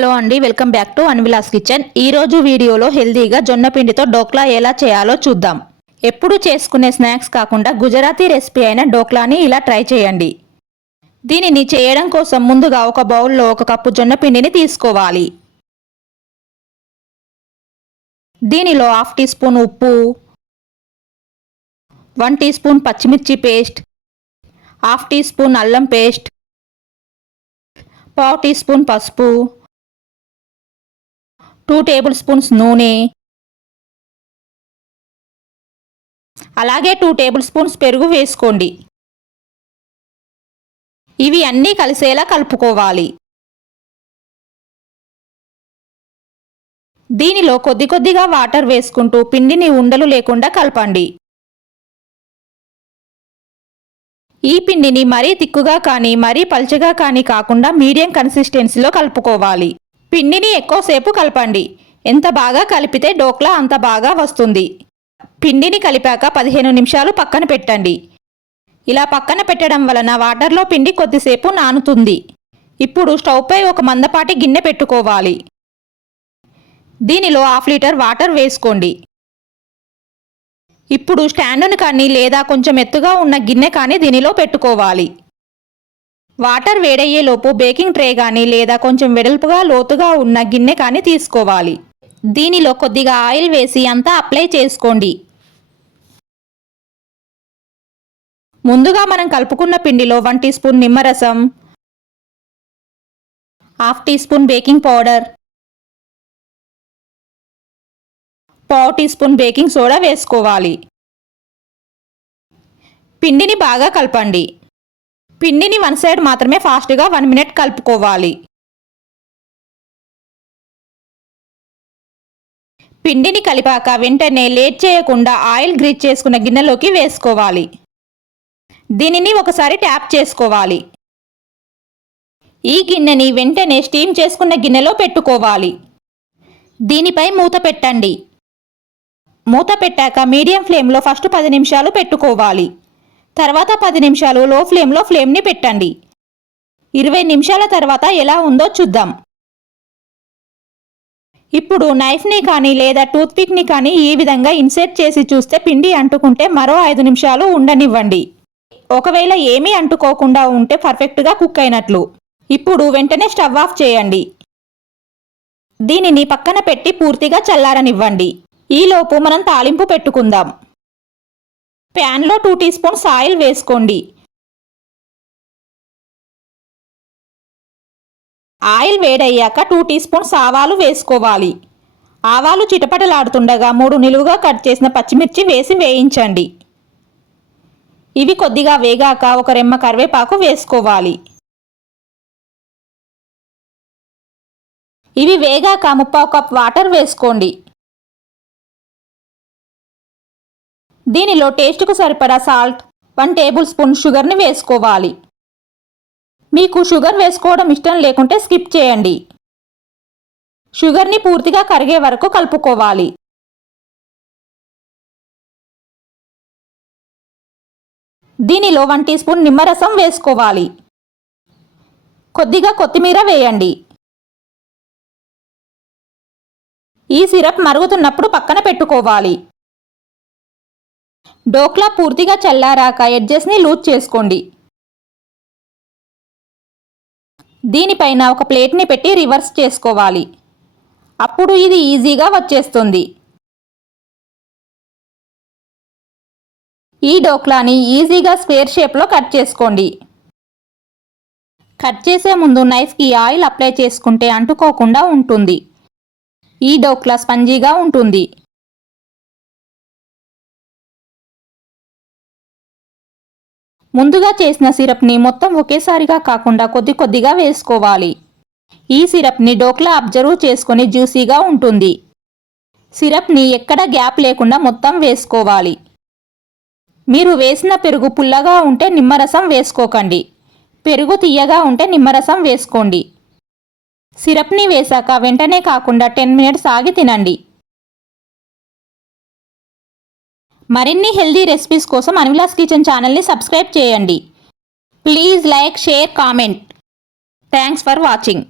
Hello అండి welcome back to Anvilas kitchen. ఈ రోజు వీడియోలో హెల్దీగా జొన్న పిండితో డోక్లా ఎలా చేయాలో చూద్దాం. ఎప్పుడు చేసుకునే స్నాక్స్ కాకుండా గుజరాతీ రెసిపీ అయిన డోక్లాని ఇలా ట్రై చేయండి. దీనిని చేయడం కోసం ముందుగా ఒక బౌల్లో ఒక కప్పు జొన్న పిండిని తీసుకోవాలి. దీనిలో హాఫ్ టీ స్పూన్ ఉప్పు వన్ టీ స్పూన్ పచ్చిమిర్చి పేస్ట్ హాఫ్ టీ స్పూన్ అల్లం పేస్ట్ పావు టీ స్పూన్ పసుపు టూ టేబుల్ స్పూన్స్ నూనె. అలాగే టూ టేబుల్ స్పూన్స్ పెరుగు వేసుకోండి. ఇవి అన్నీ కలిసేలా కలుపుకోవాలి. దీనిలో కొద్ది కొద్దిగా వాటర్ వేసుకుంటూ పిండిని ఉండలు లేకుండా కలపండి. ఈ పిండిని మరీ తిక్కుగా కానీ మరీ పల్చగా కానీ కాకుండా మీడియం కన్సిస్టెన్సీలో కలుపుకోవాలి. పిండిని ఎక్కువసేపు కలపండి. ఎంత బాగా కలిపితే డోక్లా అంత బాగా వస్తుంది. పిండిని కలిపాక పదిహేను నిమిషాలు పక్కన పెట్టండి. ఇలా పక్కన పెట్టడం వలన వాటర్లో పిండి కొద్దిసేపు నానుతుంది. ఇప్పుడు స్టవ్పై ఒక మందపాటి గిన్నె పెట్టుకోవాలి. దీనిలో హాఫ్ లీటర్ వాటర్ వేసుకోండి. ఇప్పుడు స్టాండును కానీ లేదా కొంచెం ఎత్తుగా ఉన్న గిన్నె కానీ దీనిలో పెట్టుకోవాలి. వాటర్ వేడయ్యేలోపు బేకింగ్ ట్రే కానీ లేదా కొంచెం వెడల్పుగా లోతుగా ఉన్న గిన్నె కానీ తీసుకోవాలి. దీనిలో కొద్దిగా ఆయిల్ వేసి అంతా అప్లై చేసుకోండి. ముందుగా మనం కలుపుకున్న పిండిలో వన్ టీ స్పూన్ నిమ్మరసం half teaspoon baking powder పావు టీ స్పూన్ బేకింగ్ సోడా వేసుకోవాలి. పిండిని బాగా కలపండి. పిండిని వన్ సైడ్ మాత్రమే ఫాస్ట్గా వన్ మినిట్ కలుపుకోవాలి. పిండిని కలిపాక వెంటనే లేట్ చేయకుండా ఆయిల్ గ్రీజ్ చేసుకున్న గిన్నెలోకి వేసుకోవాలి. దీనిని ఒకసారి ట్యాప్ చేసుకోవాలి. ఈ గిన్నెని వెంటనే స్టీమ్ చేసుకున్న గిన్నెలో పెట్టుకోవాలి. దీనిపై మూత పెట్టండి. మూత పెట్టాక మీడియం ఫ్లేమ్లో ఫస్ట్ పది నిమిషాలు పెట్టుకోవాలి. తర్వాత పది నిమిషాలు లో ఫ్లేమ్లో ఫ్లేమ్ని పెట్టండి. ఇరవై నిమిషాల తర్వాత ఎలా ఉందో చూద్దాం. ఇప్పుడు నైఫ్ని కానీ లేదా టూత్పిక్ని కానీ ఈ విధంగా ఇన్సెర్ట్ చేసి చూస్తే పిండి అంటుకుంటే మరో ఐదు నిమిషాలు ఉండనివ్వండి. ఒకవేళ ఏమీ అంటుకోకుండా ఉంటే పర్ఫెక్ట్గా కుక్ అయినట్లు. ఇప్పుడు వెంటనే స్టవ్ ఆఫ్ చేయండి. దీనిని పక్కన పెట్టి పూర్తిగా చల్లారనివ్వండి. ఈలోపు మనం తాలింపు పెట్టుకుందాం. ప్యాన్లో టూ టీ స్పూన్స్ ఆయిల్ వేసుకోండి. ఆయిల్ వేడయ్యాక టూ టీ స్పూన్స్ ఆవాలు వేసుకోవాలి. ఆవాలు చిటపటలాడుతుండగా మూడు నిలువుగా కట్ చేసిన పచ్చిమిర్చి వేసి వేయించండి. ఇవి కొద్దిగా వేగాక ఒక రెమ్మ కరివేపాకు వేసుకోవాలి. ఇవి వేగాక ముప్పావు కప్ వాటర్ వేసుకోండి. దీనిలో టేస్ట్కు సరిపడా సాల్ట్ వన్ టేబుల్ స్పూన్ షుగర్ని వేసుకోవాలి. మీకు షుగర్ వేసుకోవడం ఇష్టం లేకుంటే స్కిప్ చేయండి. షుగర్ని పూర్తిగా కరిగే వరకు కలుపుకోవాలి. దీనిలో వన్ టీ స్పూన్ నిమ్మరసం వేసుకోవాలి. కొద్దిగా కొత్తిమీర వేయండి. ఈ సిరప్ మరుగుతున్నప్పుడు పక్కన పెట్టుకోవాలి. డోక్లా పూర్తిగా చల్లారాక ఎడ్జెస్ని లూజ్ చేసుకోండి. దీనిపైన ఒక ప్లేట్ని పెట్టి రివర్స్ చేసుకోవాలి. అప్పుడు ఇది ఈజీగా వచ్చేస్తుంది. ఈ డోక్లాని ఈజీగా స్క్వేర్ షేప్లో కట్ చేసుకోండి. కట్ చేసే ముందు నైఫ్కి ఆయిల్ అప్లై చేసుకుంటే అంటుకోకుండా ఉంటుంది. ఈ డోక్లా స్పంజీగా ఉంటుంది. ముందుగా చేసిన సిరప్ని మొత్తం ఒకేసారిగా కాకుండా కొద్ది కొద్దిగా వేసుకోవాలి. ఈ సిరప్ని డోక్లా అబ్జర్వ్ చేసుకొని జ్యూసీగా ఉంటుంది. సిరప్ని ఎక్కడ గ్యాప్ లేకుండా మొత్తం వేసుకోవాలి. మీరు వేసిన పెరుగు పుల్లగా ఉంటే నిమ్మరసం వేసుకోకండి. పెరుగు తీయగా ఉంటే నిమ్మరసం వేసుకోండి. సిరప్ని వేశాక వెంటనే కాకుండా టెన్ మినిట్స్ ఆగి తినండి. మరిన్ని హెల్దీ రెసిపీస్ కోసం అనువిలాస్ కిచెన్ ఛానల్ని సబ్స్క్రైబ్ చేయండి. Please like share comment. Thanks for watching.